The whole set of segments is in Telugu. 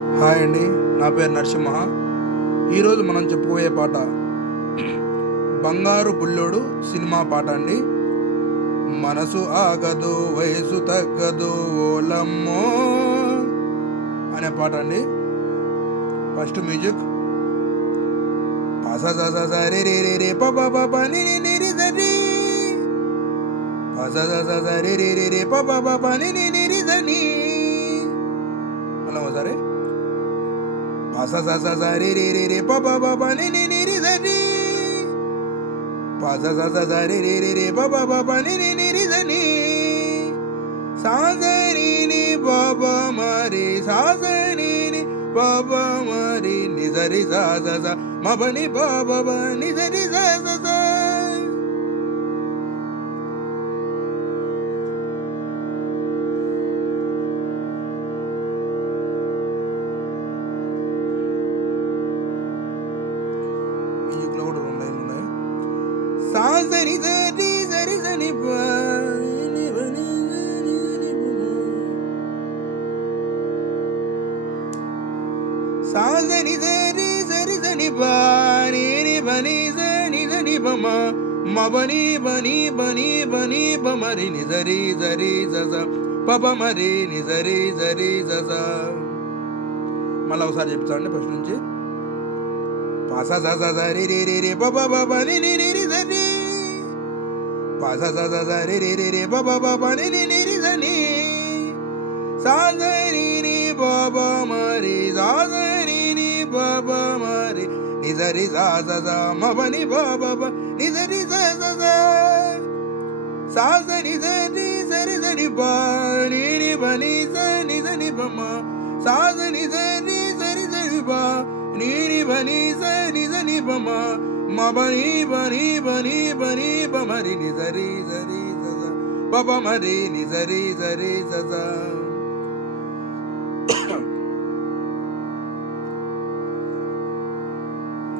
హాయ్ అండి, నా పేరు నరసింహ. ఈరోజు మనం చెప్పుకోయే పాట బంగారు బుల్లోడు సినిమా పాట అండి. మనసు ఆగదు వయసు తగ్గదు ఓలమ్మో అనే పాట అండి. ఫస్ట్ మ్యూజిక్ రే రే రే రే ప ప ప ని ని ని రి ద రి రే రే రే రే ప ప ప ని ని ని రి ద ని. మళ్ళీ ఒకసారి రే రే రే రే ప ప ప ని ని ని రి ద రి రే రే రే రే ప ప ప ని ని ని రి ద ని. సాజని ని ప ప మరి సాజని ని ప ప మరి ని ద రి సా స స మ ప ని ప ప ప ని ద రి సా స స. మ్యూజిక్లో కూడా 2 లైన్లు ఉన్నాయి. సాజని సరి సరి సని ప ని ప ని ని ని ప. సాజని సరి సరి సని ప ని ని ప ని సని సని ప మ మ ప ని ప ని ప ని ప ని ప మరి ని సరి సరి స స ప ప మరి ని సరి సరి స స. మళ్ళీ ఒకసారి చెప్తానండి ఫస్ట్ నుంచి. పాస స స స రి రి రి రి ప ప ప ప ని ని ని రి ద ని. పాస స స స రి రి రి రి ప ప ప ప ని ని ని రి ద ని. సా స రి ని ప ప మరి సా స రి ని ప ప మరి ని స రి సా స స మ ప ని ప ప ప ని స రి స స స. సా స ని స రి స రి స ని ప ని ని ప ని స ని స ని ప మ సా స ని స రి స రి స ని ప ని ని ప ని స ని స ని ప మ మ ప ని ప ని ప ని ప ని ప మరి ని స రి స రి స స ప ప మరి ని స రి స రి స స.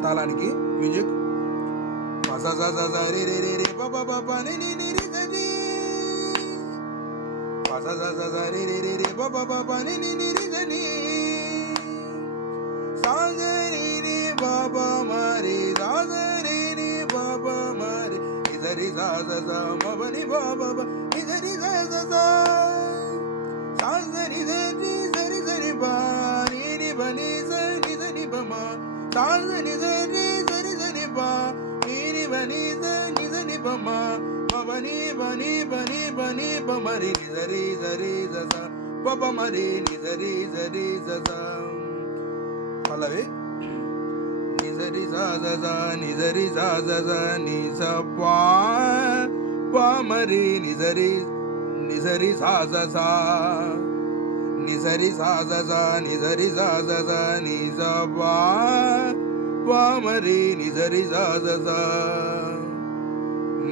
తాళానికి మ్యూజిక్ స స స స రి రి రి రి ప ప ప ప ని ని ని రి ద ని. స స స స రి రి రి రి ప ప ప ప ని ని ని రి ద ని. సా స రి ని ప ప మరి సా స రి ని ప ప మరి ని స రి సా స స మ ప ని ప ప ప ని స రి స స స. సా స ని స రి స రి స ని ప ని ని ప ని స ని స ని ప మ సా స ని స రి స రి స ని ప ని ని ప ని స ని స ని ప మ మ ప ని ప ని ప ని ప ని ప మరి ని స రి స రి స స ప ప మరి ని స రి స రి స స. పల్లవి ని స రి స స స ని స రి స స స ని స ప ప మరి ని స రి స స స ని స రి స స స ని స రి స స స ని స ప ప మరి ని స రి స స స.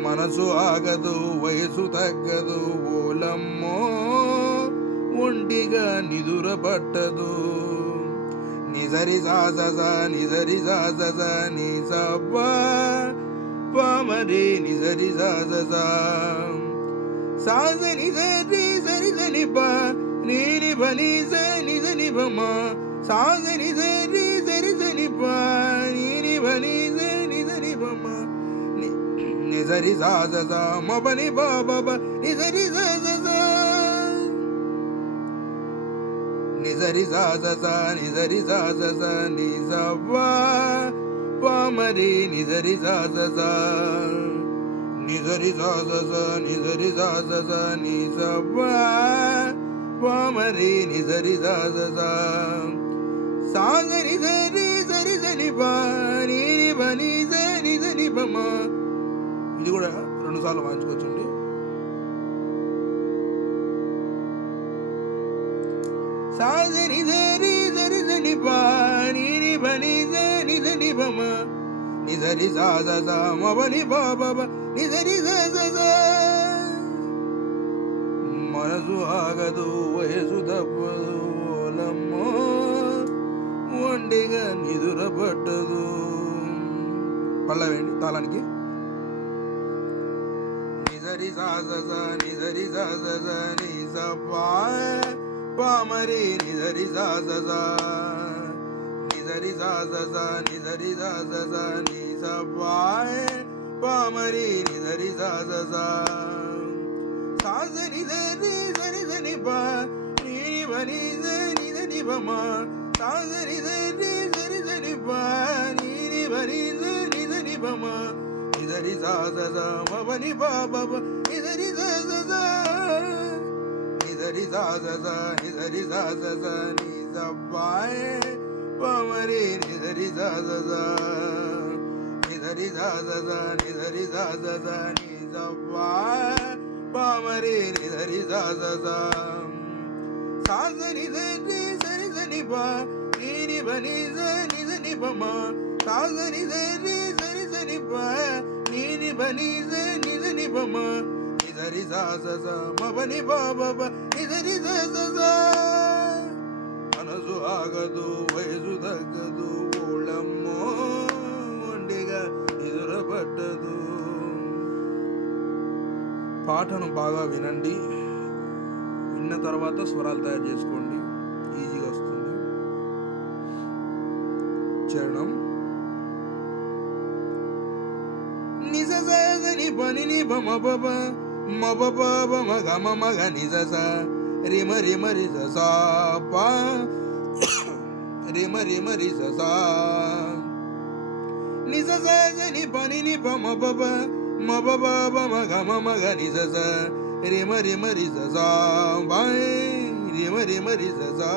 మనసు ఆగదు వయసు తగ్గదు ఓలమ్మో ఒంటిగా నిదుర పట్టదు. ని స రి స స స ని స రి స స స ని స ప ప మరి ని స రి స స స. సా స ని స రి స రి స ని ప ని ని ప ని స ని స ని ప మ సా స ని స రి స రి స ని ప ని ని ప ని స ని స ని ప మ ని స రి సా స స మ ప ని ప ప ప ని స రి స స స. ని స రి స స స ని స రి స స స ని స ప ప మరి ని స రి స స స. ని స రి స స స ని స రి స స స ని స ప ప మరి ని స రి స స స. సా స ని స రి స రి స ని ప ని ని ప ని స ని స ని ప మ. ఇది కూడా 2 సార్లు వాయించుకోవచ్చండి. సా స ని స రి స రి స ని ప ని ని ప ని స ని స ని ప మ ని స రి స స స మ ప ని ప ప ప ని స రి స స స. మనసు ఆగదు వయసు తప్పదు ఓలమ్మో ఒంటిగా నిదుర పట్టదు. పల్లవేండి తాళానికి ని స రి స స స ని స రి స స స ని స ప ప మరి ని స రి స స స. ni za ri za ni sa pa pa ma ri ni za ri za sa za ni pa ni ba ni ba ma sa za ni pa ni ba ni ba ma ni za ri za ma ba ni ba ni za ri za ni za ri za ni za ri za ni za pa pa ma ri ni za ri za ni za ri za ni za ri za ni za pa pa ma ri ni za ri za sa za ni pa ni ba ni ba ma sa za ni pa ni ba ni ba ma ni za ri za ma ba ni ba ni za ri za మనసు ఆగదు వయసు తగ్గదు ఓళ్ళమ్మో ఒంటిగా ఎదురపట్టదు. పాటను బాగా వినండి, విన్న తర్వాత స్వరాలు తయారు చేసుకోండి, ఈజీగా వస్తుంది. చరణం నిజ ని పని ని బమ బబ మబ బబ మగ మగ నిజ రిమ రిమ రి సా పా రిమ రిమ రి సా నిజ ని పని ని బమ బబ మబ బబ మగ మగ నిజ రిమ రిమ రి సా పా రిమ రిమ రి సా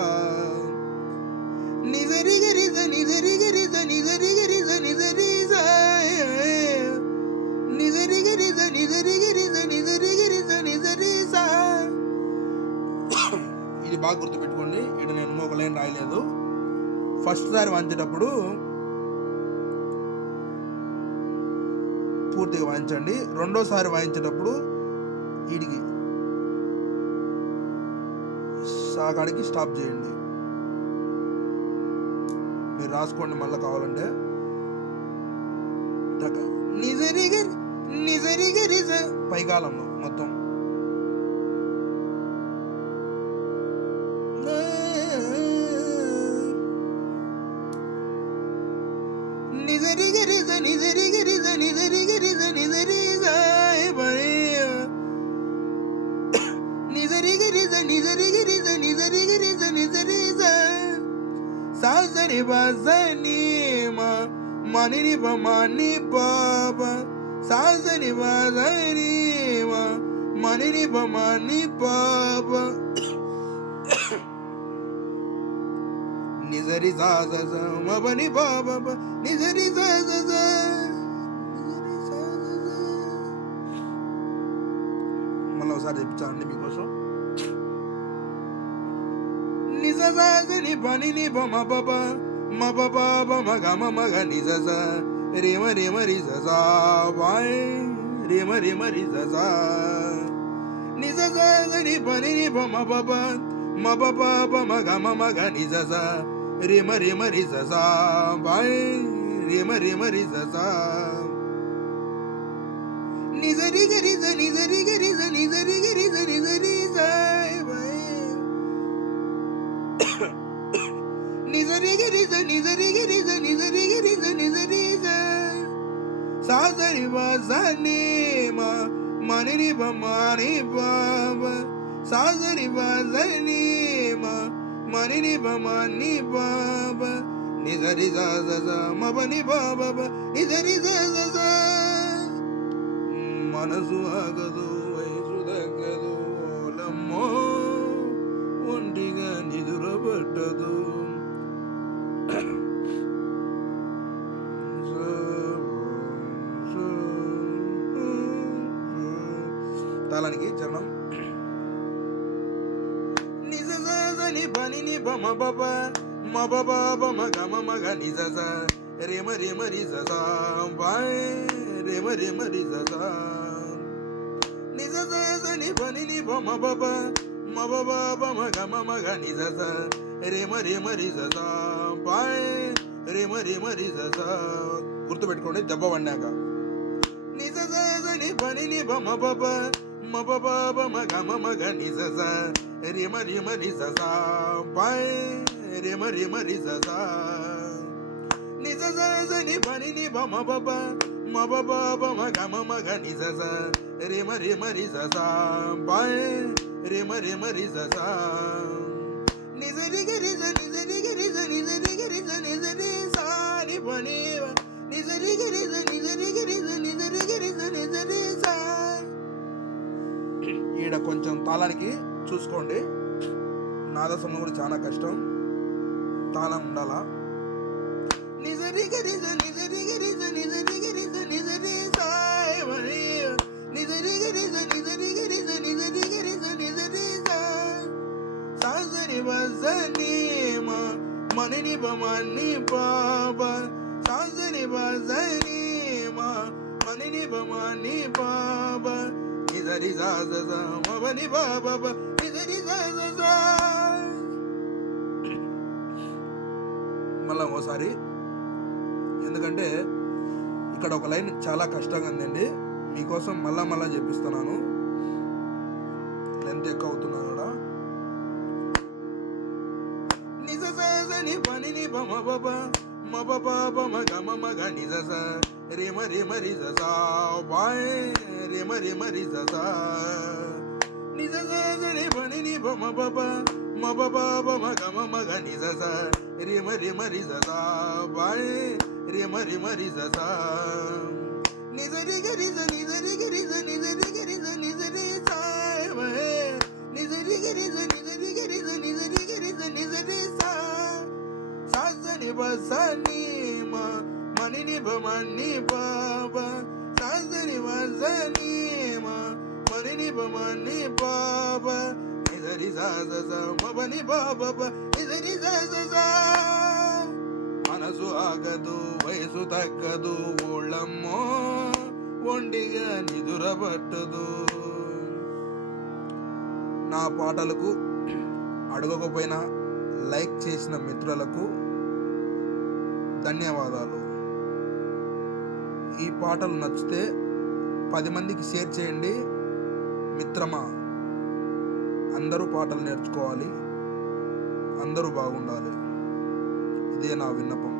నిజ రి గరి నిజ రి గరి నిజ రి గరి నిజ రి సా నిజ రి గరి నిజ రి గరి నిజ రి గరి నిజ రి సా. ఇది బాగా గుర్తుపెట్టుకోండి. ఇక్కడ నేను ఒక లైన్ రాయలేదు. ఫస్ట్ సారి వాయించేటప్పుడు పూర్తిగా వాయించండి. రెండోసారి వాయించేటప్పుడు వీడికి సాగాడికి స్టాప్ చేయండి. మీరు రాసుకోండి మళ్ళీ కావాలంటే. నిజరిగ రిజ పైకాలంలో మొత్తం నిజరిగ రిజ నిజరిగ రిజ నిజరిగ రిజ నిజరిజ నిజరిగ రిజ నిజరిగ రిజ నిజరిగ రిజ నిజరిజ సాజరి బాజని మా మని బమని బాబ సాజని బాజని మా మని బమని బాబ నిజరి జాజ మబని బాబ నిజరి జాజ మళ్ళీ ఒకసారి చెప్తానండి మీకోసం. నిజ జాజని పని ని బమ బబ మబ బాబ మగ మగ నిజ రేమ రేమ రి జా బాయ్ రేమ రేమ రి జా నిజ జాజని పని ని బమ బబ మబ బాబ మగ మగ నిజ రేమ రేమ రి జా బాయ్ రేమ రేమ రి జా నిజ రి గరి నిజ రి గరి నిజ రి గరి నిజ రి జా నిజ రి గరి నిజ రి గరి నిజ రి గరి నిజ రి జా సాజరి బాజని మా మని బమని బాబ సాజరి బాజని మా మని బమని బాబ నిజ రి జా మబని బాబ నిజ రి జా మనసు ఆగదు వయసు తగ్గదు ఓలమ్మో ఒంటిగా నిదురపట్టదు. తాళానికి చరణం నిజ ని పని ని బమ బబ మబ బాబ మగ మగ నిజ రేమ రేమ రి జా బాయ్ రేమ రేమ రి జా నిజ ని పని ని బమ బబ మబ బాబ మగ మగ నిజ రేమ రేమ రి జా బాయ్ రేమ రేమ రి జా. గుర్తుపెట్టుకోండి దెబ్బ పడినాక. నిజ ని పని ని బమ బబ మబ బాబ మగ మగ నిజ రేమ రేమ రి జా బాయ్ రేమ రేమ రి జా ని పని ని బమ బబ మబ బబ మగ మగ ని స రే మరి స బాయ్ రే మరి స నిజరి గరి స నిజరి గరి స నిజరి గరి స నిజరి సా ని పని నిజరి గరి స నిజరి గరి స నిజరి గరి స నిజరి సా. ఈడ కొంచెం తాళానికి చూసుకోండి, నాదస్వరం కూడా చాలా కష్టం, తాళం ఉండాలా. నిజరి గరి స నిజరి గరి స నిజరి గరి స నిజరి సాయ్ మరి నిజరి గరి స నిజరి గరి స నిజరి గరి స నిజరి సా సాజరి వజని మా మనని బమని బాబా సాజరి వజని మా మనని బమని బాబా నిజరి సాజ మబని బాబా నిజరి సాజ. మళ్ళా ఒకసారి, ఎందుకంటే ఇక్కడ ఒక లైన్ చాలా కష్టంగా ఉందండి, మీకోసం మళ్ళా చెప్పిస్తున్నాను, లెంత్ ఎక్కువ అవుతున్నా కూడా. నిజ సని పని ని బమ బబ మబ బాబ మగ మగ నిజ స రే మరి స బాయ్ రే మరి స నిజ సని పని ని బమ బబ మబ బాబ మగ మగ నిజ స రే మరి స బాయ్ రే మరి స నిజరి గరి స నిజరి గరి స నిజరి గరి స నిజరి సాయ్ వహే నిజరి గరి స నిజరి గరి స నిజరి గరి స నిజరి సా సాజని బసని మా మని బమని బాబా సాజని బసని మా మని బమని బాబా నిజరి సాజ మబని బాబా నిజరి సాజ. మనసు ఆగదు వయసు తగ్గదు ఓళ్ళమ్మో ఒండిగా నిదురబట్టదు. నా పాటలకు అడగకపోయినా లైక్ చేసిన మిత్రులకు ధన్యవాదాలు. ఈ పాటలు నచ్చితే 10 మందికి షేర్ చేయండి. మిత్రమా, అందరూ పాటలు నేర్చుకోవాలి, అందరూ బాగుండాలి, ఇదే నా విన్నపం.